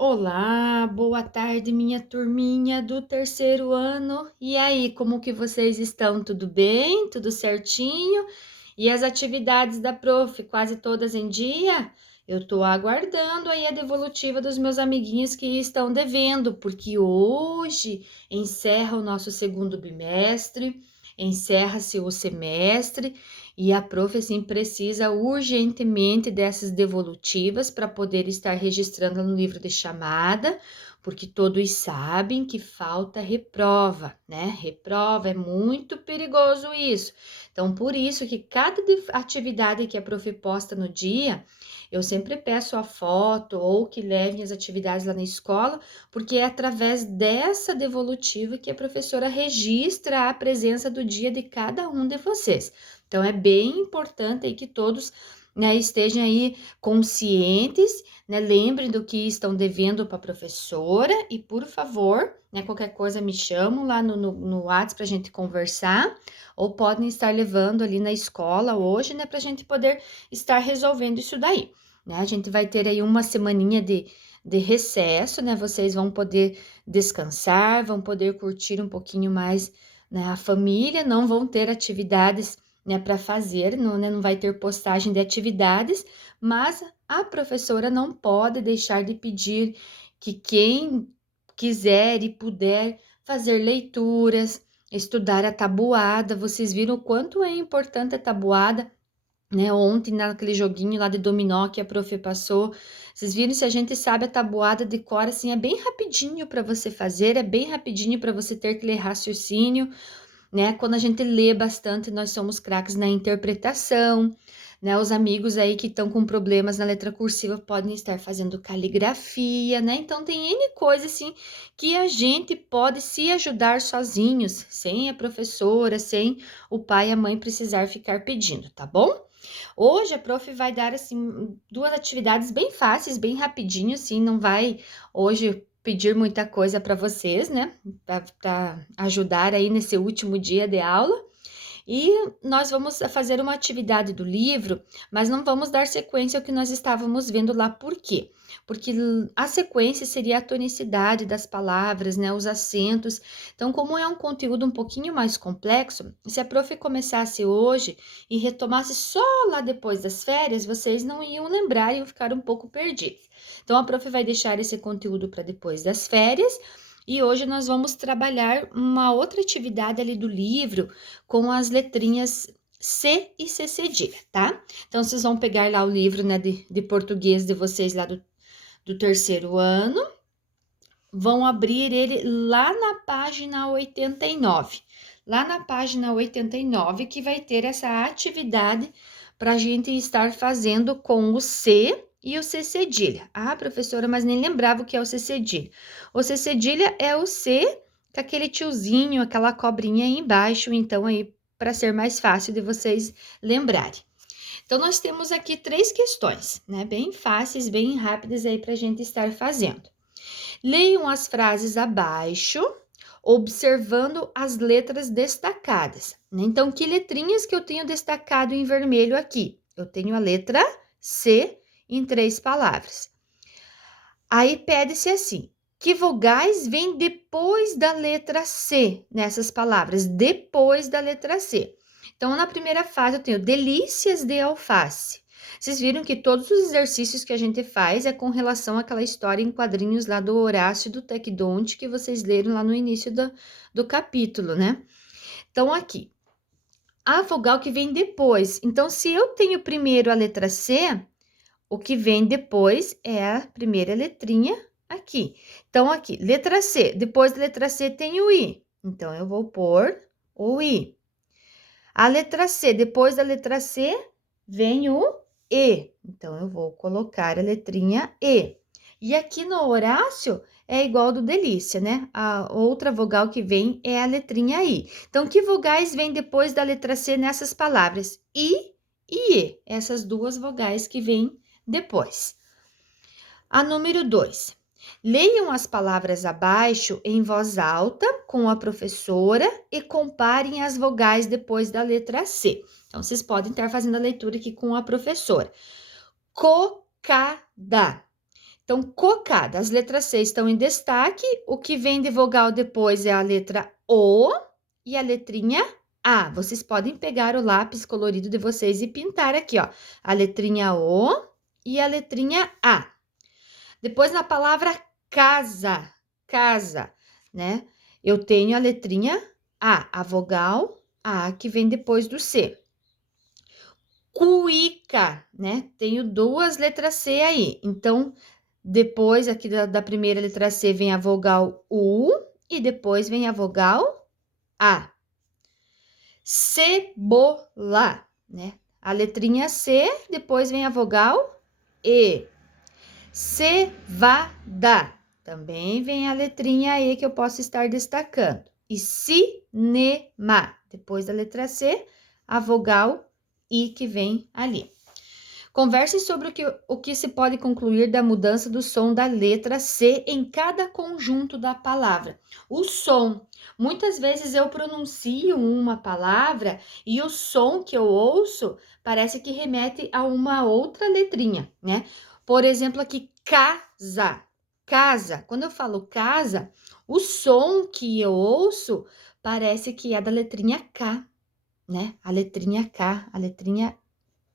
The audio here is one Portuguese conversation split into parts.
Olá, boa tarde, minha turminha do terceiro ano. E aí, como que vocês estão? Tudo bem? Tudo certinho? E as atividades da prof, quase todas em dia? Eu tô aguardando aí a devolutiva dos meus amiguinhos que estão devendo, porque hoje encerra o nosso segundo bimestre, encerra-se o semestre e a prof, assim, precisa urgentemente dessas devolutivas para poder estar registrando no livro de chamada, porque todos sabem que falta reprova, né? Reprova, é muito perigoso isso. Então, por isso que cada atividade que a prof posta no dia, eu sempre peço a foto ou que levem as atividades lá na escola, porque é através dessa devolutiva que a professora registra a presença do dia de cada um de vocês. Então, é bem importante aí que todos, né, estejam aí conscientes, né, lembrem do que estão devendo para a professora e, por favor, né, qualquer coisa me chamam lá no WhatsApp para a gente conversar, ou podem estar levando ali na escola hoje, né, para a gente poder estar resolvendo isso daí, né? A gente vai ter aí uma semaninha de recesso, né? Vocês vão poder descansar, vão poder curtir um pouquinho mais, né, a família, não vão ter atividades, né, para fazer, não, né, não vai ter postagem de atividades, mas a professora não pode deixar de pedir que quem quiser e puder fazer leituras, estudar a tabuada. Vocês viram o quanto é importante a tabuada, né? Ontem, naquele joguinho lá de dominó que a prof passou, vocês viram, se a gente sabe a tabuada de cor, assim, é bem rapidinho para você fazer, é bem rapidinho para você ter que ler raciocínio, né? Quando a gente lê bastante, nós somos craques na interpretação, né? Os amigos aí que estão com problemas na letra cursiva podem estar fazendo caligrafia, né? Então tem N coisas assim que a gente pode se ajudar sozinhos, sem a professora, sem o pai e a mãe precisar ficar pedindo, tá bom? Hoje a prof vai dar assim duas atividades bem fáceis, bem rapidinho, assim, não vai hoje pedir muita coisa para vocês, né? Para ajudar aí nesse último dia de aula. E nós vamos fazer uma atividade do livro, mas não vamos dar sequência ao que nós estávamos vendo lá. Por quê? Porque a sequência seria a tonicidade das palavras, né, os acentos. Então, como é um conteúdo um pouquinho mais complexo, se a prof começasse hoje e retomasse só lá depois das férias, vocês não iam lembrar e iam ficar um pouco perdidos. Então, a prof vai deixar esse conteúdo para depois das férias. E hoje nós vamos trabalhar uma outra atividade ali do livro com as letrinhas C e C cedilha, tá? Então, vocês vão pegar lá o livro, né, de português de vocês lá do terceiro ano, vão abrir ele lá na página 89. Lá na página 89 que vai ter essa atividade para a gente estar fazendo com o C e o C cedilha. Ah, professora, mas nem lembrava o que é o C cedilha. O C cedilha é o C com aquele tiozinho, aquela cobrinha aí embaixo, então aí para ser mais fácil de vocês lembrarem. Então, nós temos aqui três questões, né? Bem fáceis, bem rápidas aí para a gente estar fazendo. Leiam as frases abaixo, observando as letras destacadas. Então, que letrinhas que eu tenho destacado em vermelho aqui? Eu tenho a letra C em 3 palavras. Aí pede-se assim: que vogais vêm depois da letra C nessas palavras? Depois da letra C. Então, na primeira fase, eu tenho delícias de alface. Vocês viram que todos os exercícios que a gente faz é com relação àquela história em quadrinhos lá do Horácio e do Tecdonte que vocês leram lá no início do capítulo, né? Então, aqui, a vogal que vem depois. Então, se eu tenho primeiro a letra C, o que vem depois é a primeira letrinha aqui. Então, aqui, letra C. Depois da letra C tem o I. Então, eu vou pôr o I. A letra C. Depois da letra C vem o E. Então, eu vou colocar a letrinha E. E aqui no Horácio é igual do Delícia, né? A outra vogal que vem é a letrinha I. Então, que vogais vêm depois da letra C nessas palavras? I e E. Essas duas vogais que vêm depois. A número 2. Leiam as palavras abaixo em voz alta com a professora e comparem as vogais depois da letra C. Então, vocês podem estar fazendo a leitura aqui com a professora. Cocada. Então, cocada. As letras C estão em destaque. O que vem de vogal depois é a letra O e a letrinha A. Vocês podem pegar o lápis colorido de vocês e pintar aqui, ó. A letrinha O e a letrinha A. Depois, na palavra casa, casa, né? Eu tenho a letrinha A vogal A que vem depois do C. Cuíca, né? Tenho duas letras C aí. Então, depois aqui da primeira letra C vem a vogal U e depois vem a vogal A. Cebola, né? A letrinha C, depois vem a vogal E. Cevada, também vem a letrinha E que eu posso estar destacando. E cinema, depois da letra C, a vogal I que vem ali. Conversem sobre o que se pode concluir da mudança do som da letra C em cada conjunto da palavra. O som. Muitas vezes eu pronuncio uma palavra e o som que eu ouço parece que remete a uma outra letrinha, né? Por exemplo, aqui, casa. Casa. Quando eu falo casa, o som que eu ouço parece que é da letrinha K, né? A letrinha K, a letrinha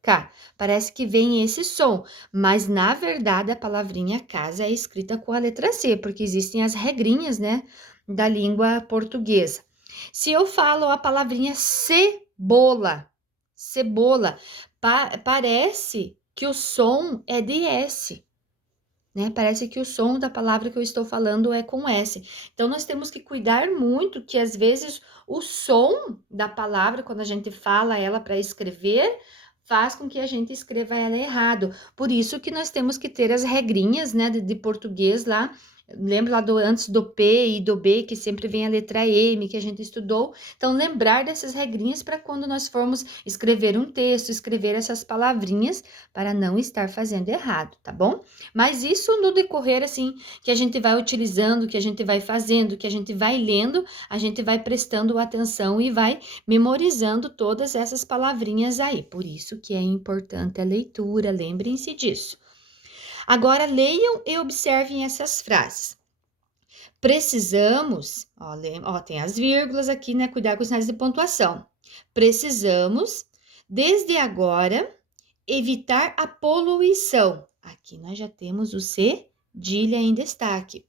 K. Parece que vem esse som, mas na verdade a palavrinha casa é escrita com a letra C, porque existem as regrinhas, né, da língua portuguesa. Se eu falo a palavrinha cebola, cebola, parece que o som é de S, né? Parece que o som da palavra que eu estou falando é com S. Então, nós temos que cuidar muito que, às vezes, o som da palavra, quando a gente fala ela para escrever, faz com que a gente escreva ela errado. Por isso que nós temos que ter as regrinhas, né, de português lá. Lembra lá antes do P e do B, que sempre vem a letra M, que a gente estudou. Então, lembrar dessas regrinhas para quando nós formos escrever um texto, escrever essas palavrinhas, para não estar fazendo errado, tá bom? Mas isso no decorrer, assim, que a gente vai utilizando, que a gente vai fazendo, que a gente vai lendo, a gente vai prestando atenção e vai memorizando todas essas palavrinhas aí. Por isso que é importante a leitura, lembrem-se disso. Agora, leiam e observem essas frases. Precisamos, tem as vírgulas aqui, né? Cuidar com os sinais de pontuação. Precisamos, desde agora, evitar a poluição. Aqui nós já temos o cedilha em destaque.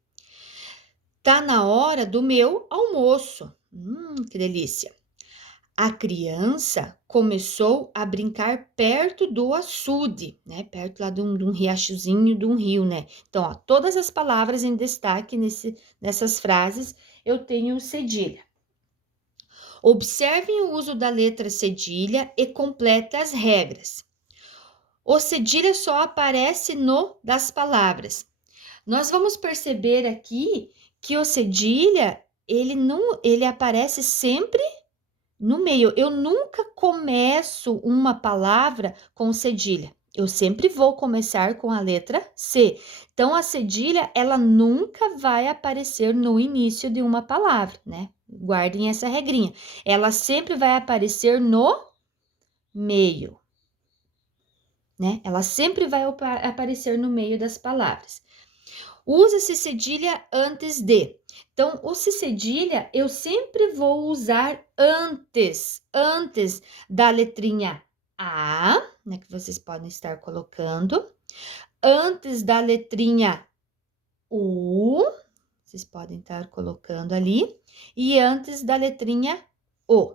Tá na hora do meu almoço. Que delícia. A criança começou a brincar perto do açude, né? Perto lá de um riachozinho, de um rio, né? Então, ó, todas as palavras em destaque nessas frases eu tenho cedilha. Observem o uso da letra cedilha e complete as regras. O cedilha só aparece no das palavras. Nós vamos perceber aqui que o cedilha, ele aparece sempre no meio. Eu nunca começo uma palavra com cedilha. Eu sempre vou começar com a letra C. Então, a cedilha, ela nunca vai aparecer no início de uma palavra, né? Guardem essa regrinha. Ela sempre vai aparecer no meio, né? Ela sempre vai aparecer no meio das palavras. Usa-se cedilha antes de. Então, o cedilha eu sempre vou usar antes da letrinha A, né, que vocês podem estar colocando, antes da letrinha U, vocês podem estar colocando ali, e antes da letrinha O.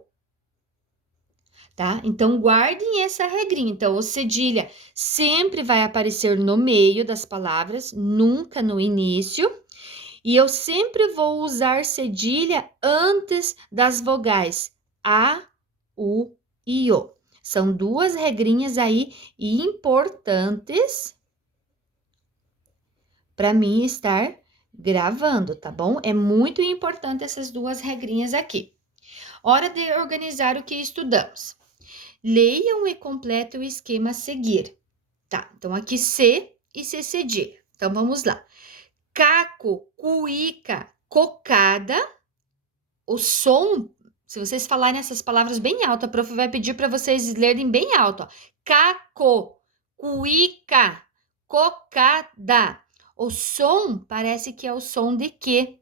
Tá? Então, guardem essa regrinha. Então, o cedilha sempre vai aparecer no meio das palavras, nunca no início. E eu sempre vou usar cedilha antes das vogais A, U e O. São duas regrinhas aí importantes para mim estar gravando, tá bom? É muito importante essas duas regrinhas aqui. Hora de organizar o que estudamos. Leiam e completem o esquema a seguir. Tá, então aqui C e C cedilha. Então, vamos lá. Caco, cuíca, cocada. O som, se vocês falarem essas palavras bem alto, a prof vai pedir para vocês lerem bem alto. Ó. Caco, cuíca, cocada. O som parece que é o som de que,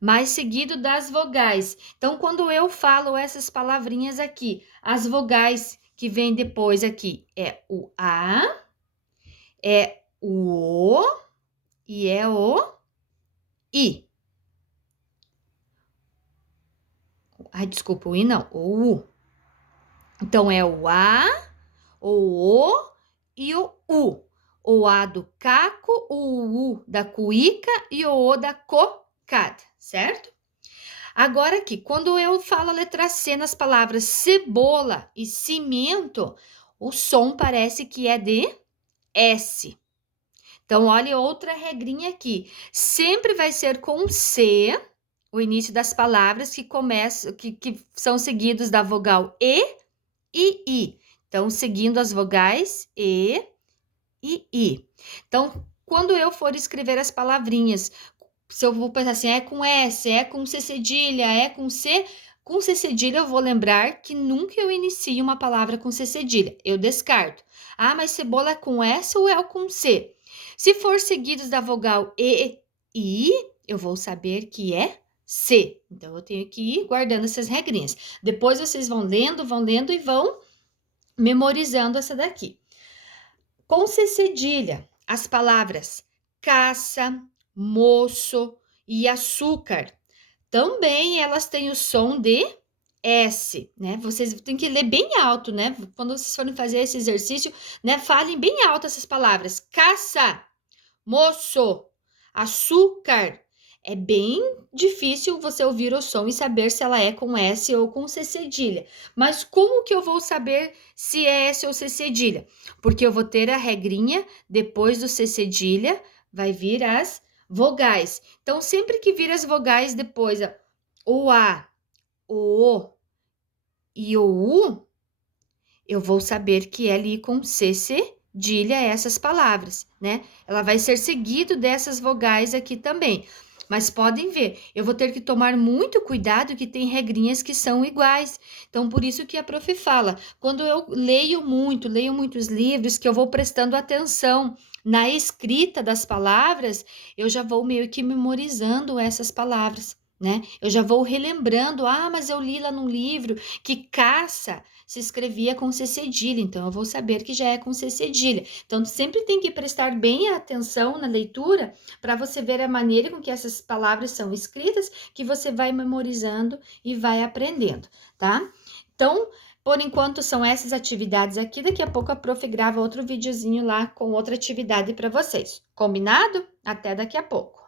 mas seguido das vogais. Então, quando eu falo essas palavrinhas aqui, as vogais que vem depois aqui é o A, é o O e é o I. Ai, desculpa, o I não, o U. Então, é o A, o O e o U. O A do caco, o U da cuíca e o O da cocada, certo? Agora aqui, quando eu falo a letra C nas palavras cebola e cimento, o som parece que é de S. Então, olha outra regrinha aqui. Sempre vai ser com C, o início das palavras que começam, que são seguidos da vogal E e I. Então, seguindo as vogais E e I. Então, quando eu for escrever as palavrinhas, se eu vou pensar assim, é com S, é com C cedilha, é com C cedilha eu vou lembrar que nunca eu inicio uma palavra com C cedilha, eu descarto. Ah, mas cebola é com S ou é com C? Se for seguidos da vogal E e I, eu vou saber que é C. Então, eu tenho que ir guardando essas regrinhas. Depois vocês vão lendo e vão memorizando essa daqui. Com C cedilha, as palavras caça, moço e açúcar, também elas têm o som de S, né? Vocês têm que ler bem alto, né? Quando vocês forem fazer esse exercício, né? Falem bem alto essas palavras. Caça, moço, açúcar. É bem difícil você ouvir o som e saber se ela é com S ou com C cedilha. Mas como que eu vou saber se é S ou C cedilha? Porque eu vou ter a regrinha, depois do C cedilha, vai vir as vogais. Então, sempre que vir as vogais depois, o A, o O e o U, eu vou saber que é ali com C cedilha essas palavras, né? Ela vai ser seguido dessas vogais aqui também. Mas podem ver, eu vou ter que tomar muito cuidado que tem regrinhas que são iguais. Então, por isso que a prof fala, quando eu leio muitos livros, que eu vou prestando atenção na escrita das palavras, eu já vou meio que memorizando essas palavras, né? Eu já vou relembrando, mas eu li lá num livro que caça se escrevia com C cedilha, então eu vou saber que já é com C cedilha. Então, sempre tem que prestar bem atenção na leitura para você ver a maneira com que essas palavras são escritas, que você vai memorizando e vai aprendendo, tá? Então, por enquanto são essas atividades aqui, daqui a pouco a prof grava outro videozinho lá com outra atividade para vocês. Combinado? Até daqui a pouco.